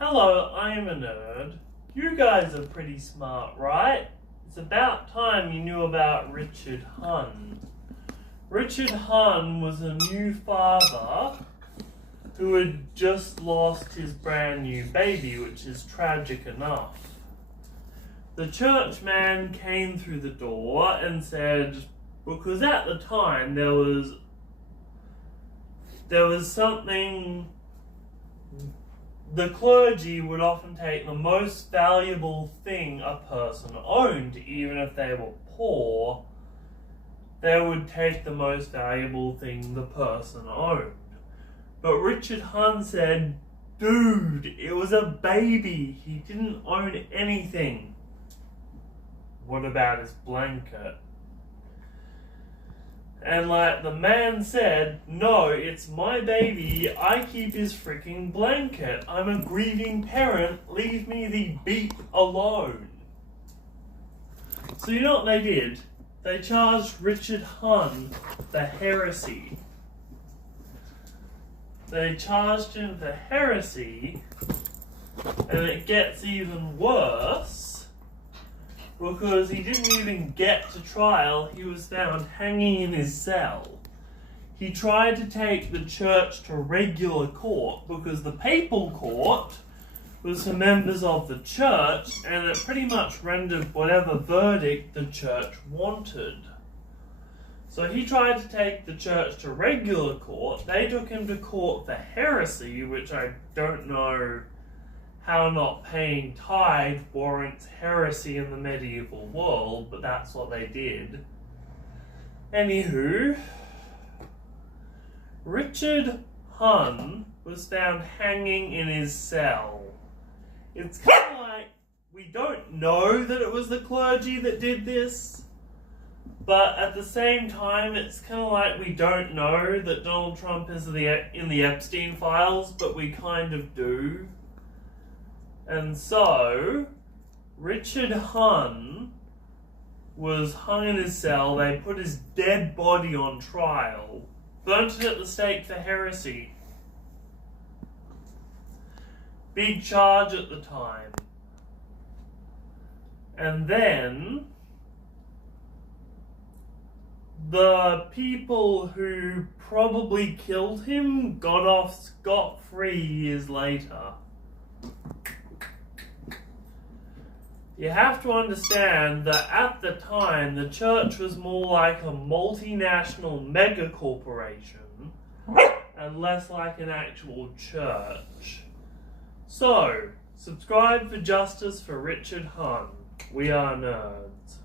Hello, I am a nerd. You guys are pretty smart, right? It's about time you knew about Richard Hun. Richard Hun was a new father who had just lost his brand new baby, which is tragic enough. The churchman came through the door and said, because at the time there was something. The clergy would often take the most valuable thing a person owned, even if they were poor. They would take the most valuable thing the person owned. But Richard Hun said, dude, it was a baby. He didn't own anything. What about his blanket? And the man said, no, it's my baby, I keep his freaking blanket. I'm a grieving parent, leave me the beep alone. So you know what they did? They charged Richard Hun for heresy. They charged him for heresy, and it gets even worse. Because he didn't even get to trial, he was found hanging in his cell. He tried to take the church to regular court because the papal court was for members of the church and it pretty much rendered whatever verdict the church wanted. So he tried to take the church to regular court. They took him to court for heresy, which I don't know how not paying tithe warrants heresy in the medieval world, but that's what they did. Anywho, Richard Hun was found hanging in his cell. It's kind of like, we don't know that it was the clergy that did this, but at the same time, it's kind of like we don't know that Donald Trump is in the Epstein files, but we kind of do. And so, Richard Hun was hung in his cell. They put his dead body on trial, burnt it at the stake for heresy. Big charge at the time. And then, the people who probably killed him got off scot-free years later. You have to understand that at the time, the church was more like a multinational mega corporation and less like an actual church. So, subscribe for justice for Richard Hun. We are nerds.